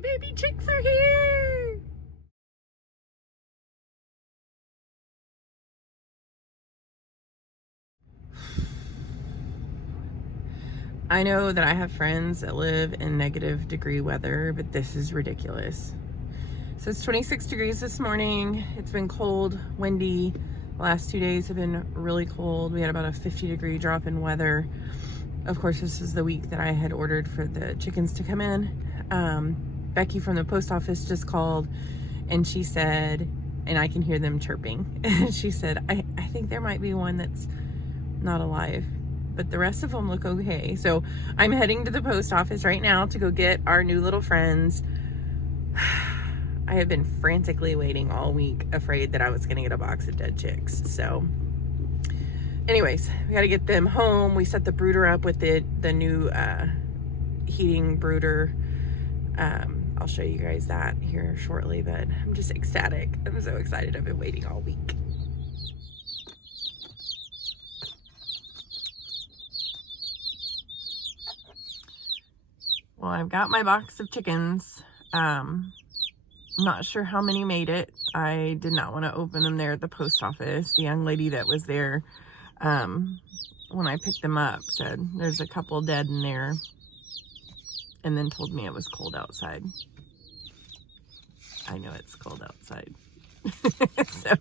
My baby chicks are here. I know that I have friends that live in negative degree weather, but this is ridiculous. So it's 26 degrees this morning. It's been cold, windy. The last 2 days have been really cold. We had about a 50-degree drop in weather. Of course, this is the week that I had ordered for the chickens to come in. Becky from the post office just called and she said, and I can hear them chirping, she said, I think there might be one that's not alive, but the rest of them look okay. So I'm heading to the post office right now to go get our new little friends. I have been frantically waiting all week, afraid that I was gonna get a box of dead chicks. So anyways, we got to get them home. We set the brooder up with the new heating brooder. I'll show you guys that here shortly, but I'm just ecstatic. I'm so excited. I've been waiting all week. Well, I've got my box of chickens. Not sure how many made it. I did not want to open them there at the post office. The young lady that was there when I picked them up said there's a couple dead in there, and then told me it was cold outside. I know it's cold outside. So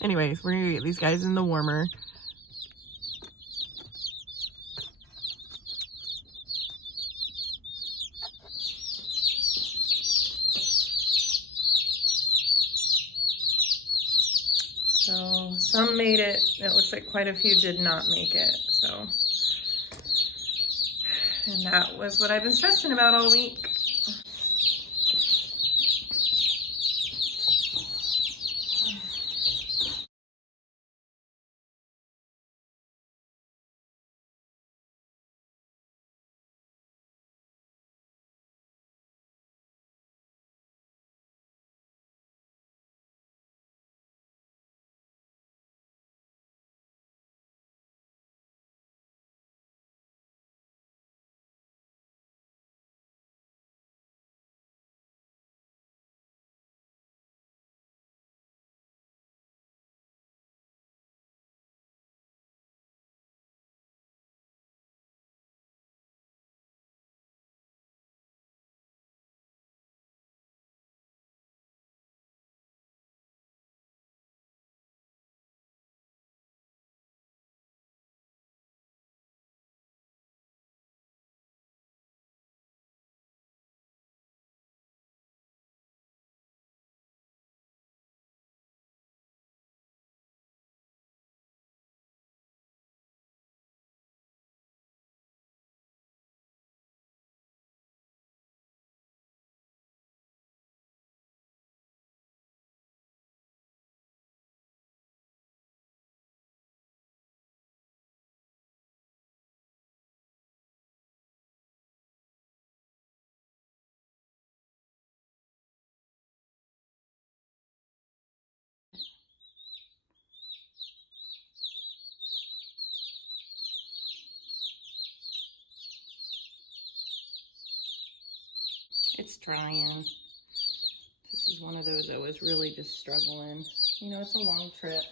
anyways, we're gonna get these guys in the warmer. So some made it. It looks like quite a few did not make it. So, and that was what I've been stressing about all week. It's trying. This is one of those that was really just struggling. You know, it's a long trip.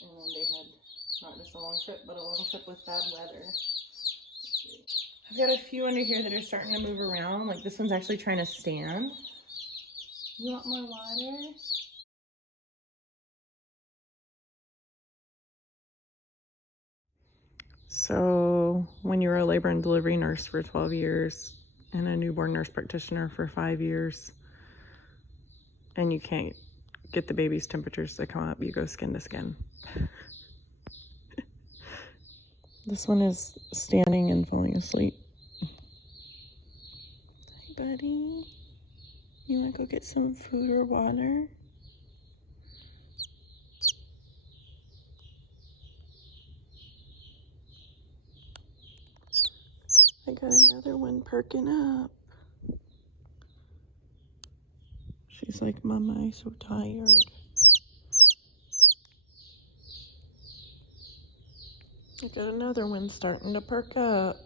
And then they had not just a long trip, but a long trip with bad weather. I've got a few under here that are starting to move around. Like this one's actually trying to stand. You want more water? So when you're a labor and delivery nurse for 12 years and a newborn nurse practitioner for 5 years, and you can't get the baby's temperatures to come up, you go skin to skin. This one is standing and falling asleep. Hi, buddy. You want to go get some food or water? I got another one perking up. She's like, Mama, I'm so tired. I got another one starting to perk up.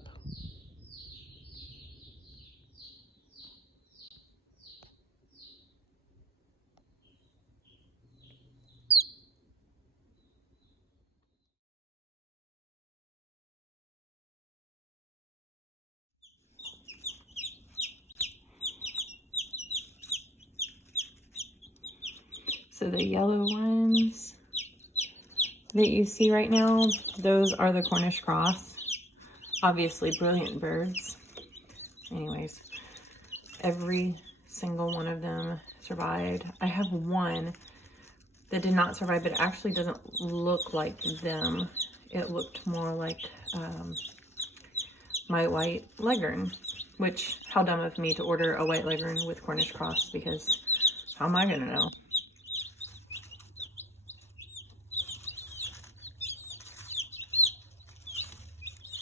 the yellow ones that you see right now. Those are the Cornish cross. Obviously brilliant birds. Anyways, every single one of them survived. I have one that did not survive, but it actually doesn't look like them. It looked more like my white leghorn, which, how dumb of me to order a white leghorn with Cornish cross, because how am I gonna know?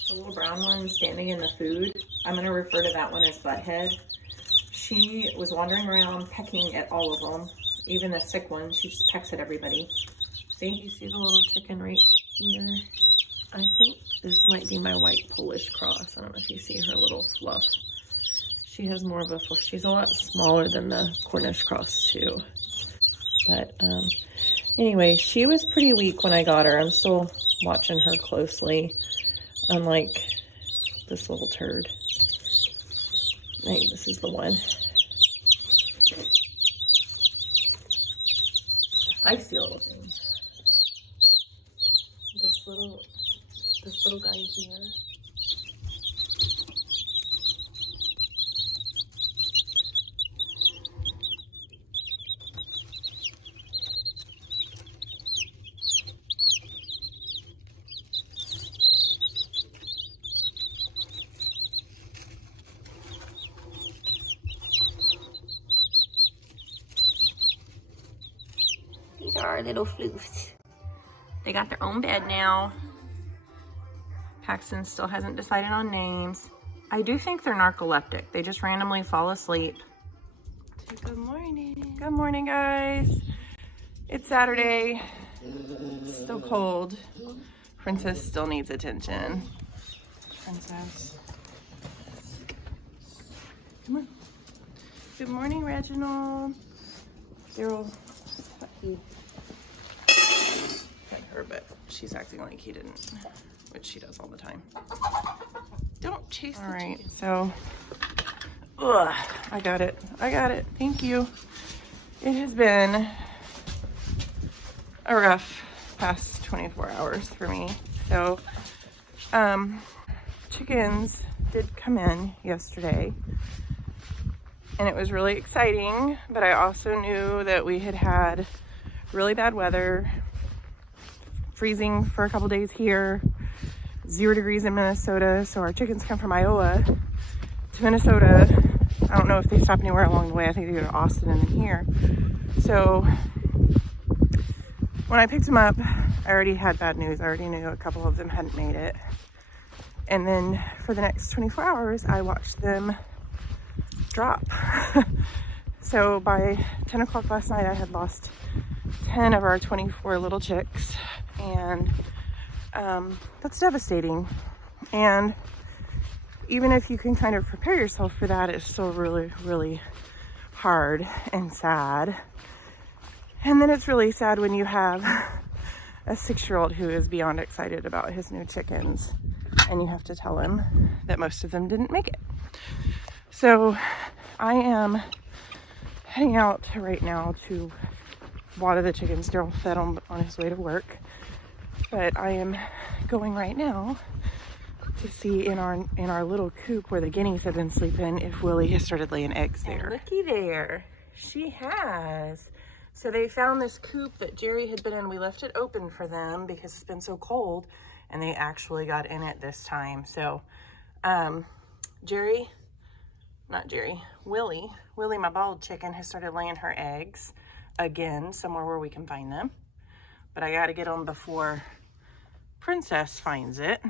The little brown one standing in the food, I'm gonna refer to that one as Butthead. She was wandering around pecking at all of them, even the sick one. She just pecks at everybody. See, you see the little chicken right here? I think this might be my white Polish cross. I don't know if you see her little fluff. She has more of a fluff. She's a lot smaller than the Cornish cross too. But anyway, she was pretty weak when I got her. I'm still watching her closely, unlike this little turd. I think this is the one. Feisty little thing. This little guy here. These are our little floofs. They got their own bed now. Paxton still hasn't decided on names. I do think they're narcoleptic. They just randomly fall asleep. Good morning. Good morning, guys. It's Saturday. It's still cold. Princess still needs attention. Princess. Come on. Good morning, Reginald. Daryl. He fed her, but she's acting like he didn't, which she does all the time. Don't chase the chicken. All right, so, I got it. Thank you. It has been a rough past 24 hours for me. So, chickens did come in yesterday, and it was really exciting, but I also knew that we had had really bad weather, freezing for a couple days here, 0 degrees in Minnesota. So our chickens come from Iowa to Minnesota. I don't know if they stop anywhere along the way. I think they go to Austin and then here. So when I picked them up, I already had bad news. I already knew a couple of them hadn't made it. And then for the next 24 hours, I watched them drop. So by 10 o'clock last night, I had lost 10 of our 24 little chicks, and that's devastating. And even if you can kind of prepare yourself for that, it's still really, really hard and sad. And then it's really sad when you have a 6-year-old who is beyond excited about his new chickens, and you have to tell him that most of them didn't make it. So I am heading out right now to water the chickens. Daryl fed on his way to work, but I am going right now to see in our little coop where the guineas have been sleeping if Willie has started laying eggs there. And looky there, she has. So they found this coop that Jerry had been in. We left it open for them because it's been so cold, and they actually got in it this time. So Willie, my bald chicken, has started laying her eggs again somewhere where we can find them. But I gotta get them before Princess finds it.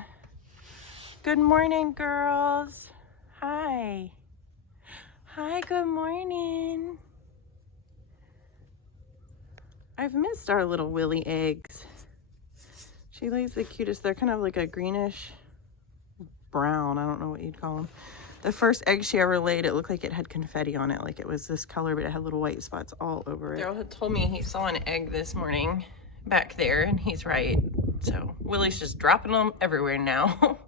Good morning, girls. Hi. Hi, good morning. I've missed our little Willie eggs. She lays the cutest. They're kind of like a greenish brown. I don't know what you'd call them. The first egg she ever laid, it looked like it had confetti on it. Like it was this color, but it had little white spots all over it. Daryl had told me he saw an egg this morning back there, and he's right. So Willie's just dropping them everywhere now.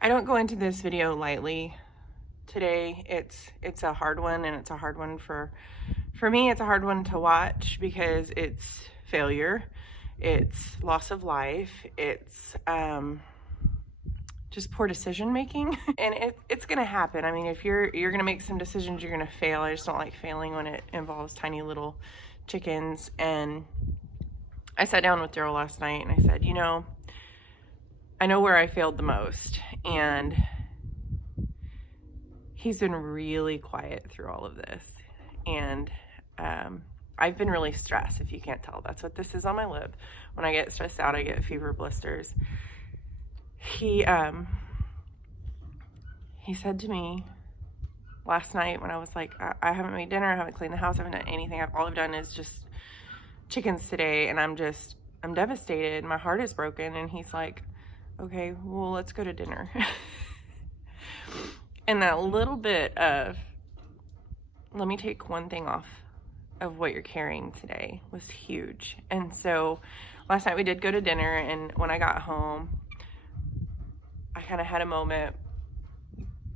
I don't go into this video lightly today. It's a hard one, and it's a hard one for me. It's a hard one to watch because it's failure, it's loss of life, it's just poor decision making. And it's gonna happen. I mean, if you're gonna make some decisions, you're gonna fail. I just don't like failing when it involves tiny little chickens. And I sat down with Daryl last night and I said, you know, I know where I failed the most, and he's been really quiet through all of this. And I've been really stressed, if you can't tell. That's what this is on my lip. When I get stressed out, I get fever blisters. He said to me last night when I was like, I haven't made dinner, I haven't cleaned the house, I haven't done anything. All I've done is just chickens today, and I'm devastated. My heart is broken. And he's like, okay, well, let's go to dinner. And that little bit of, let me take one thing off of what you're carrying today, was huge. And so last night we did go to dinner, and when I got home, I kind of had a moment.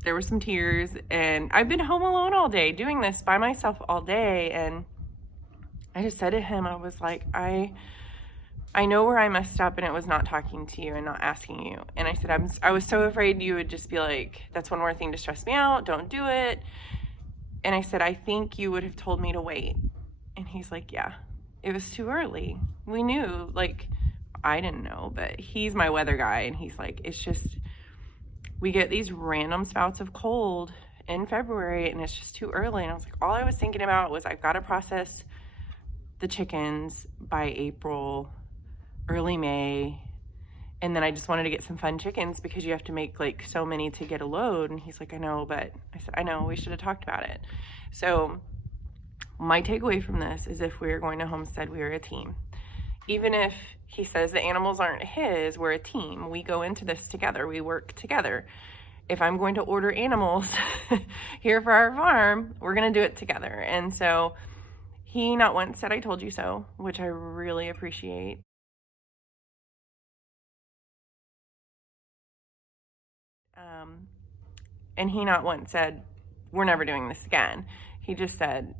There were some tears, and I've been home alone all day, doing this by myself all day. And I just said to him, I was like, I know where I messed up, and it was not talking to you and not asking you. And I said, I was so afraid you would just be like, that's one more thing to stress me out, don't do it. And I said, I think you would have told me to wait. And he's like, yeah, it was too early. We knew, like, I didn't know, but he's my weather guy. And he's like, it's just, we get these random spouts of cold in February, and it's just too early. And I was like, all I was thinking about was I've got to process the chickens by April, early May. And then I just wanted to get some fun chickens because you have to make like so many to get a load. And he's like, I know, but I said, I know, we should have talked about it. So my takeaway from this is, if we're going to homestead, we are a team. Even if he says the animals aren't his, we're a team. We go into this together. We work together. If I'm going to order animals here for our farm, we're going to do it together. And so he not once said, I told you so, which I really appreciate. And he not once said, we're never doing this again. He just said,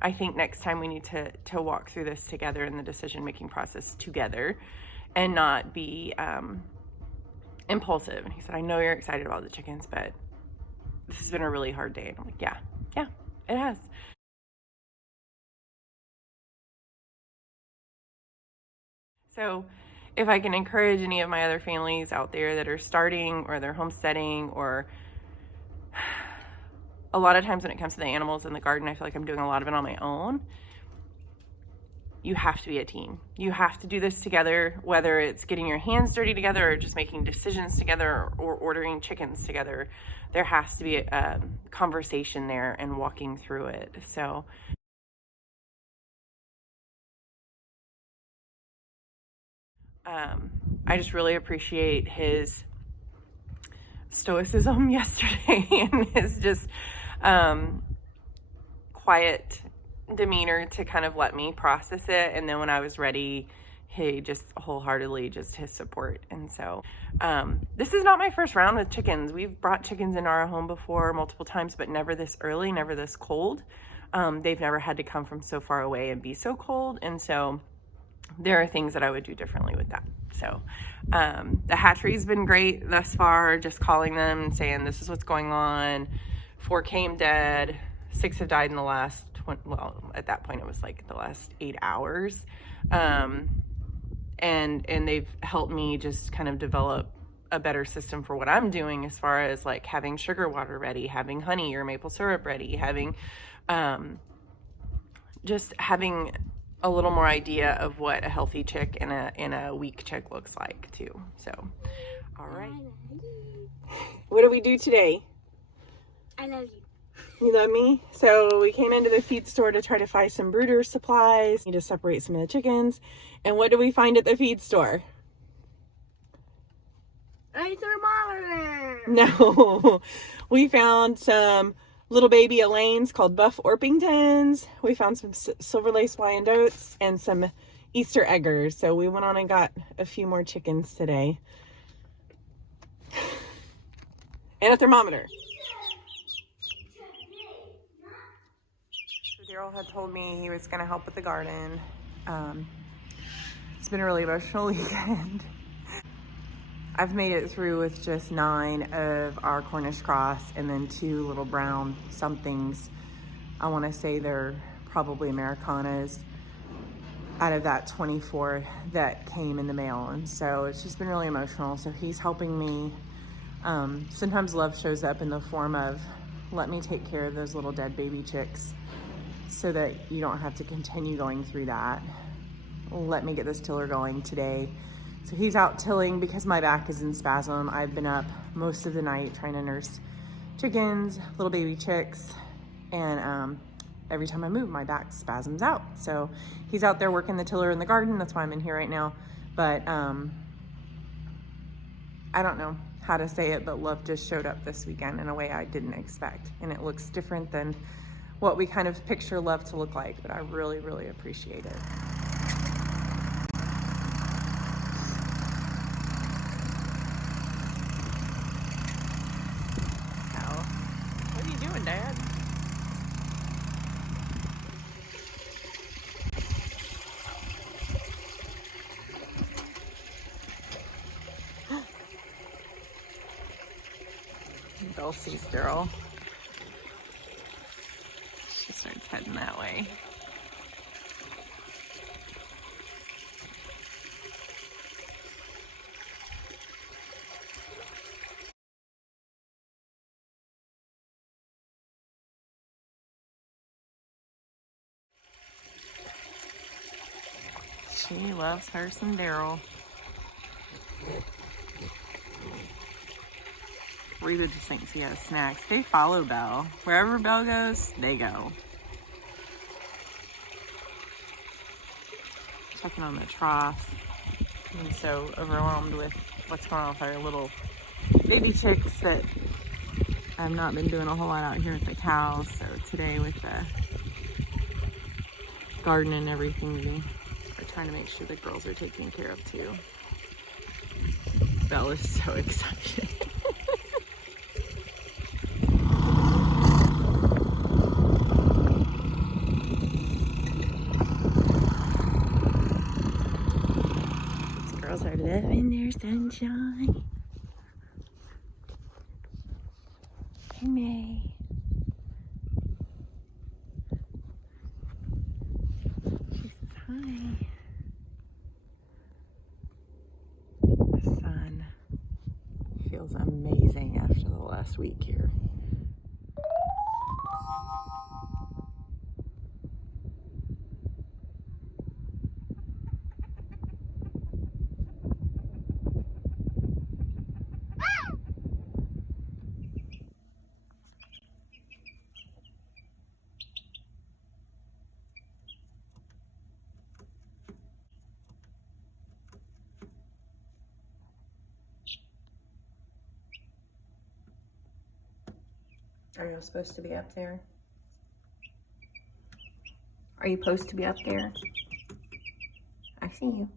I think next time we need to walk through this together in the decision-making process together and not be impulsive. And he said, I know you're excited about the chickens, but this has been a really hard day. And I'm like, yeah, it has. So if I can encourage any of my other families out there that are starting, or they're homesteading, or a lot of times when it comes to the animals in the garden, I feel like I'm doing a lot of it on my own. You have to be a team. You have to do this together, whether it's getting your hands dirty together or just making decisions together or ordering chickens together. There has to be a conversation there and walking through it. So I just really appreciate his stoicism yesterday and his just quiet demeanor to kind of let me process it. And then when I was ready, he just wholeheartedly, just his support. And so this is not my first round with chickens. We've brought chickens into our home before multiple times, but never this early, never this cold. They've never had to come from so far away and be so cold. And so there are things that I would do differently with that. So the hatchery's been great thus far, just calling them and saying, this is what's going on. 4 came dead, 6 have died in the last, well, at that point it was like the last 8 hours. And they've helped me just kind of develop a better system for what I'm doing, as far as like having sugar water ready, having honey or maple syrup ready, having just having a little more idea of what a healthy chick and a weak chick looks like too. So, all right. What do we do today? I love you. You love me? So we came into the feed store to try to find some brooder supplies. Need to separate some of the chickens. And what do we find at the feed store? A thermometer. No. We found some little baby Elaines called Buff Orpingtons. We found some Silver Lace Wyandottes and some Easter Eggers. So we went on and got a few more chickens today. And a thermometer. Daryl had told me he was going to help with the garden. It's been a really emotional weekend. I've made it through with just 9 of our Cornish cross and then 2 little brown somethings. I want to say they're probably Americanas out of that 24 that came in the mail. And so it's just been really emotional. So he's helping me. Sometimes love shows up in the form of, let me take care of those little dead baby chicks so that you don't have to continue going through that. Let me get this tiller going today. So he's out tilling because my back is in spasm. I've been up most of the night trying to nurse chickens, little baby chicks, and every time I move, my back spasms out. So he's out there working the tiller in the garden. That's why I'm in here right now. But I don't know how to say it, but love just showed up this weekend in a way I didn't expect. And it looks different than what we kind of picture love to look like, but I really, really appreciate it. What are you doing, Dad? Belle sees Daryl. She starts heading that way. She loves her some Daryl. Reba just thinks he has snacks. They follow Belle. Wherever Belle goes, they go. Checking on the trough. I'm so overwhelmed with what's going on with our little baby chicks that I've not been doing a whole lot out here with the cows. So today with the garden and everything, we're trying to make sure the girls are taken care of too. Belle is so excited. These girls are living their sunshine. Hey, May. She says hi. The sun feels amazing after the last week here. Are you supposed to be up there? Are you supposed to be up there? I see you.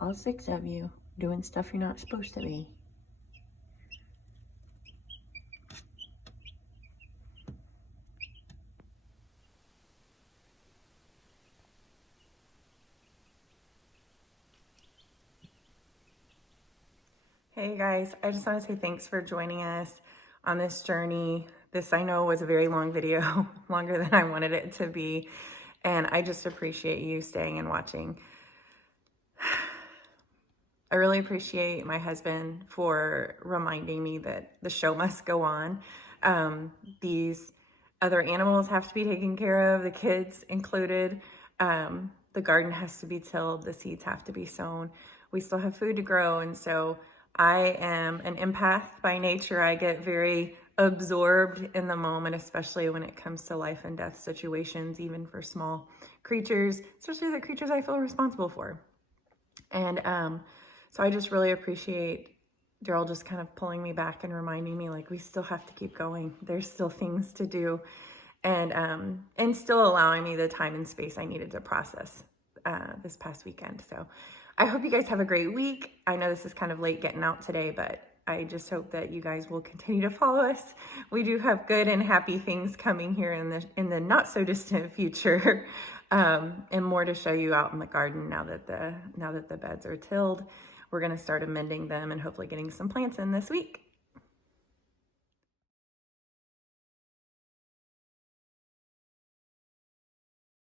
All 6 of you doing stuff you're not supposed to be. Hey guys, I just want to say thanks for joining us on this journey. This I know was a very long video, longer than I wanted it to be, and I just appreciate you staying and watching. I really appreciate my husband for reminding me that the show must go on. These other animals have to be taken care of, the kids included. The garden has to be tilled, the seeds have to be sown. We still have food to grow, and so I am an empath by nature. I get very absorbed in the moment, especially when it comes to life and death situations, even for small creatures, especially the creatures I feel responsible for. And so I just really appreciate Daryl just kind of pulling me back and reminding me, like, we still have to keep going. There's still things to do, and still allowing me the time and space I needed to process this past weekend. So I hope you guys have a great week. I know this is kind of late getting out today, but I just hope that you guys will continue to follow us. We do have good and happy things coming here in the not so distant future, and more to show you out in the garden now that the beds are tilled. We're going to start amending them and hopefully getting some plants in this week.